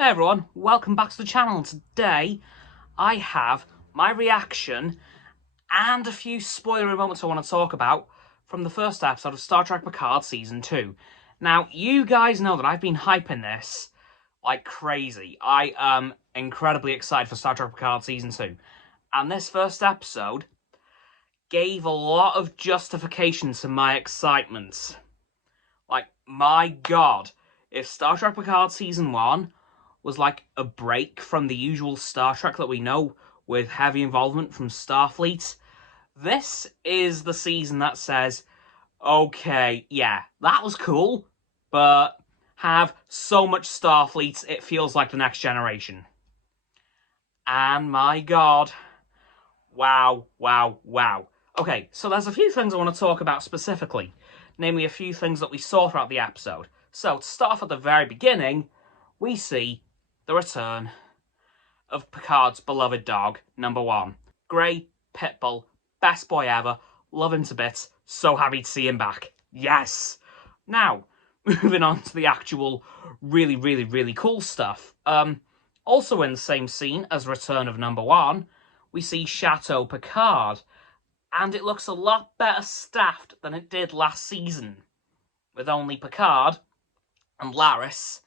Hey everyone, welcome back to the channel. Today I have my reaction and a few spoilery moments I want to talk about from the first episode of Star Trek Picard Season 2. Now, you guys know that I've been hyping this like crazy. I am incredibly excited for Star Trek Picard Season 2. And this first episode gave a lot of justification to my excitement. Like, my god, if Star Trek Picard Season 1 was like a break from the usual Star Trek that we know with heavy involvement from Starfleet, this is the season that says, okay, yeah, that was cool, but have so much Starfleet it feels like the Next Generation. And my god, wow. Okay, so there's a few things I want to talk about specifically, namely a few things that we saw throughout the episode. So, to start off at the very beginning, we see the return of Picard's beloved dog, number 1. Grey, Pitbull, best boy ever, love him to bits, so happy to see him back. Yes! Now, moving on to the actual really cool stuff. Also in the same scene as return of number 1, we see Chateau Picard, and it looks a lot better staffed than it did last season, with only Picard and Laris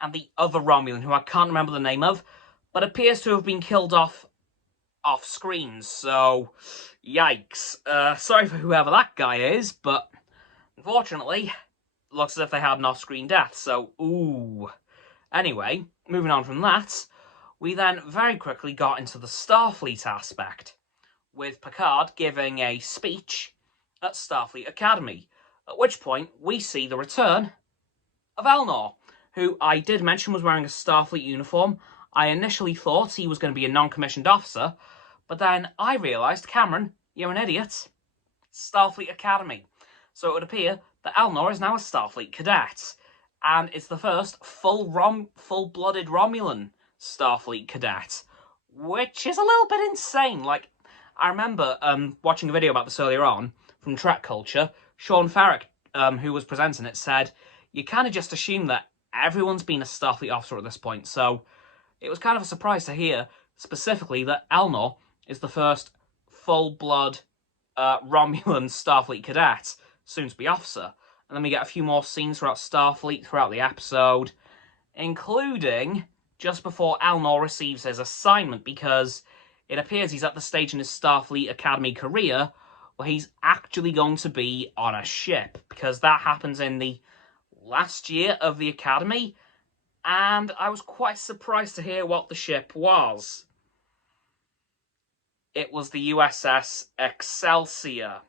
and the other Romulan, who I can't remember the name of, but appears to have been killed off screen, so yikes. Sorry for whoever that guy is, but unfortunately, looks as if they had an off-screen death, so ooh. Anyway, moving on from that, we then very quickly got into the Starfleet aspect, with Picard giving a speech at Starfleet Academy, at which point we see the return of Elnor, who I did mention was wearing a Starfleet uniform. I initially thought he was going to be a non-commissioned officer, but then I realised, Cameron, you're an idiot. Starfleet Academy. So it would appear that Elnor is now a Starfleet cadet, and it's the first full-blooded Romulan Starfleet cadet, which is a little bit insane. Like, I remember watching a video about this earlier on from Trek Culture. Sean Ferrick, who was presenting it, said, you kind of just assume that everyone's been a Starfleet officer at this point, so it was kind of a surprise to hear specifically that Elnor is the first full-blood Romulan Starfleet cadet, soon-to-be officer. And then we get a few more scenes throughout Starfleet throughout the episode, including just before Elnor receives his assignment, because it appears he's at the stage in his Starfleet Academy career where he's actually going to be on a ship, because that happens in the last year of the Academy, and I was quite surprised to hear what the ship was. It was the USS Excelsior.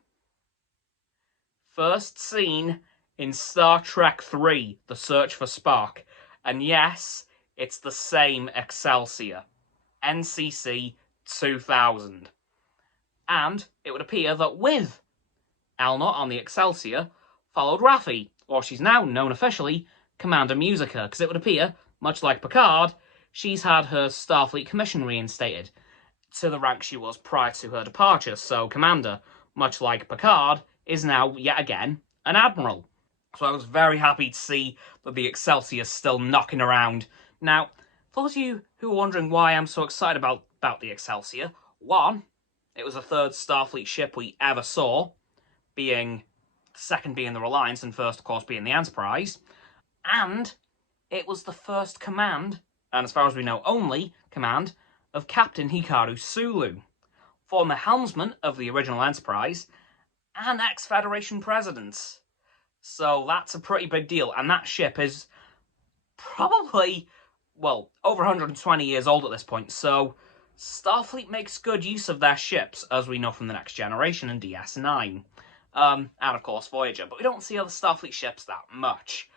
First seen in Star Trek 3, The Search for Spock, and yes, it's the same Excelsior, NCC 2000. And it would appear that with Elnor on the Excelsior followed Raffi, or she's now known officially, Commander Musica, because it would appear, much like Picard, she's had her Starfleet commission reinstated to the rank she was prior to her departure, so Commander, much like Picard, is now, yet again, an Admiral. So I was very happy to see that the Excelsior is still knocking around. Now, for those of you who are wondering why I'm so excited about the Excelsior, one, it was the third Starfleet ship we ever saw, being second being the Reliance, and first, of course, being the Enterprise. And it was the first command, and as far as we know, only command, of Captain Hikaru Sulu, former helmsman of the original Enterprise, and ex-Federation president. So that's a pretty big deal, and that ship is probably, well, over 120 years old at this point, so Starfleet makes good use of their ships, as we know from the Next Generation and DS9. And of course Voyager, but we don't see other Starfleet ships that much.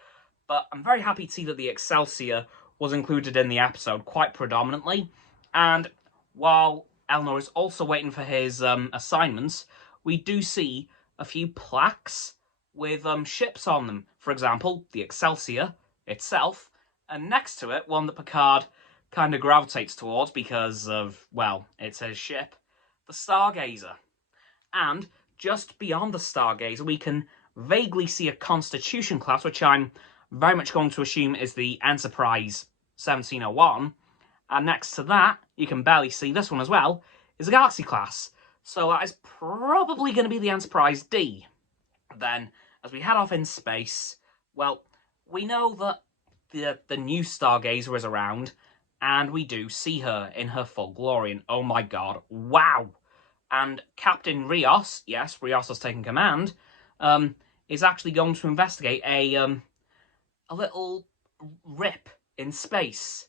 But I'm very happy to see that the Excelsior was included in the episode quite predominantly, and while Elnor is also waiting for his assignments, we do see a few plaques with ships on them. For example, the Excelsior itself, and next to it, one that Picard kind of gravitates towards because of, well, it's his ship, the Stargazer. And just beyond the Stargazer, we can vaguely see a Constitution class, which I'm very much going to assume is the Enterprise 1701. And next to that, you can barely see this one as well, is a Galaxy class. So that is probably going to be the Enterprise D. Then, as we head off in space, well, we know that the new Stargazer is around, and we do see her in her full glory, and oh my god, wow! And Captain Rios, yes, Rios has taken command, is actually going to investigate a little rip in space.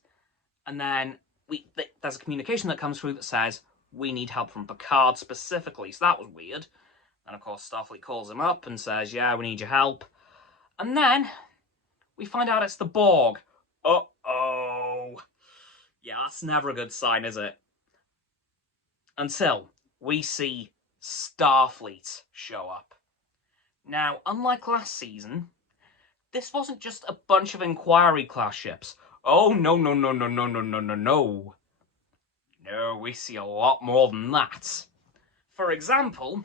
And then there's a communication that comes through that says, we need help from Picard specifically. So that was weird. And of course, Starfleet calls him up and says, yeah, we need your help. And then we find out it's the Borg. Uh-oh. Yeah, that's never a good sign, is it? Until we see Starfleet show up. Now, unlike last season, this wasn't just a bunch of Inquiry-class ships. Oh, no. No, we see a lot more than that. For example,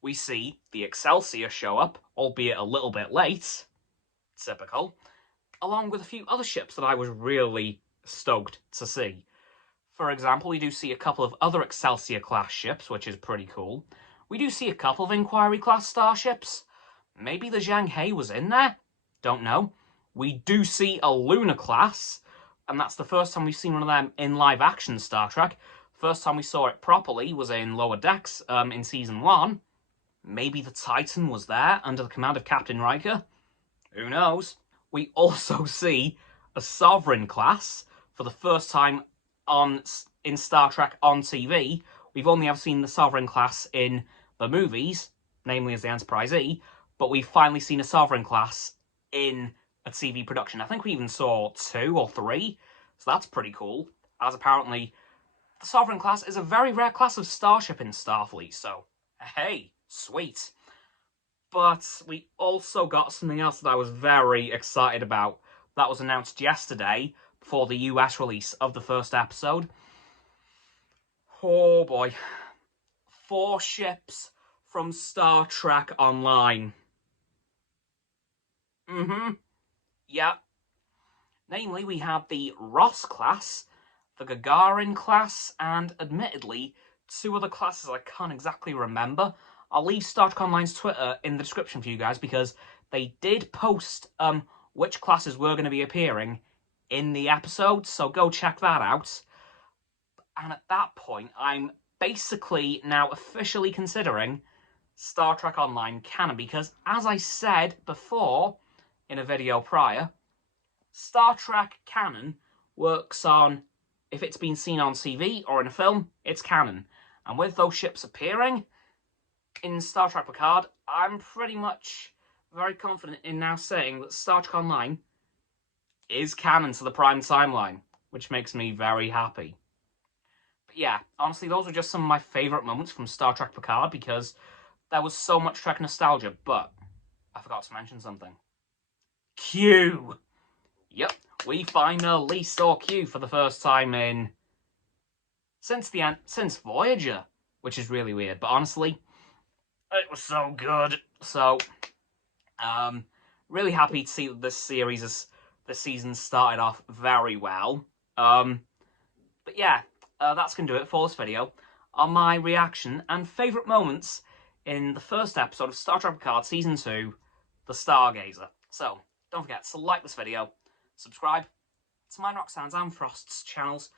we see the Excelsior show up, albeit a little bit late. Typical. Along with a few other ships that I was really stoked to see. For example, we do see a couple of other Excelsior-class ships, which is pretty cool. We do see a couple of Inquiry-class starships. Maybe the Zhang He was in there? Don't know. We do see a Luna class, and that's the first time we've seen one of them in live-action Star Trek. First time we saw it properly was in Lower Decks in Season 1. Maybe the Titan was there under the command of Captain Riker. Who knows? We also see a Sovereign class for the first time in Star Trek on TV. We've only ever seen the Sovereign class in the movies, namely as the Enterprise E, but we've finally seen a Sovereign class in a TV production. I think we even saw 2 or 3, so that's pretty cool, as apparently the Sovereign class is a very rare class of starship in Starfleet, so hey, sweet. But we also got something else that I was very excited about that was announced yesterday before the US release of the first episode. Oh boy. 4 ships from Star Trek Online. Yeah. Namely, we have the Ross class, the Gagarin class, and admittedly, 2 other classes I can't exactly remember. I'll leave Star Trek Online's Twitter in the description for you guys because they did post which classes were going to be appearing in the episode, so go check that out. And at that point, I'm basically now officially considering Star Trek Online canon because, as I said before in a video prior, Star Trek canon works on if it's been seen on TV or in a film, it's canon. And with those ships appearing in Star Trek Picard, I'm pretty much very confident in now saying that Star Trek Online is canon to the Prime timeline, which makes me very happy. But yeah, honestly, those were just some of my favourite moments from Star Trek Picard because there was so much Trek nostalgia, but I forgot to mention something. Q! Yep, we finally saw Q for the first time in... since Voyager, which is really weird, but honestly, it was so good. So, really happy to see that this season started off very well. But yeah, that's going to do it for this video on my reaction and favourite moments in the first episode of Star Trek Picard Season 2, The Stargazer. So, don't forget to like this video, subscribe to mine, Roxanne's and Frost's channels.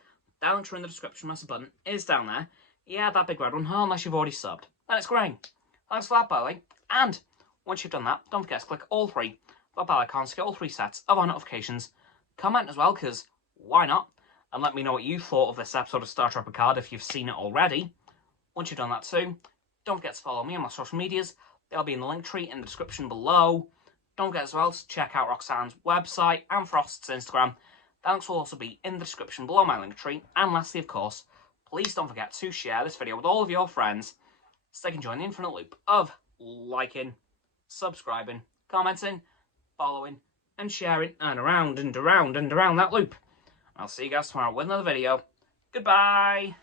Down in the description, my sub button is down there. Yeah, that big red one, unless you've already subbed. Then it's great. Thanks for that, by the way. And once you've done that, don't forget to click all 3 bell icons to get all 3 sets of our notifications. Comment as well, because why not? And let me know what you thought of this episode of Star Trek Picard if you've seen it already. Once you've done that too, don't forget to follow me on my social medias. They'll be in the link tree in the description below. Don't forget as well to check out Roxanne's website and Frost's Instagram. The links will also be in the description below my link tree. And lastly, of course, please don't forget to share this video with all of your friends so they can join the infinite loop of liking, subscribing, commenting, following, and sharing, and around and around and around that loop. I'll see you guys tomorrow with another video. Goodbye!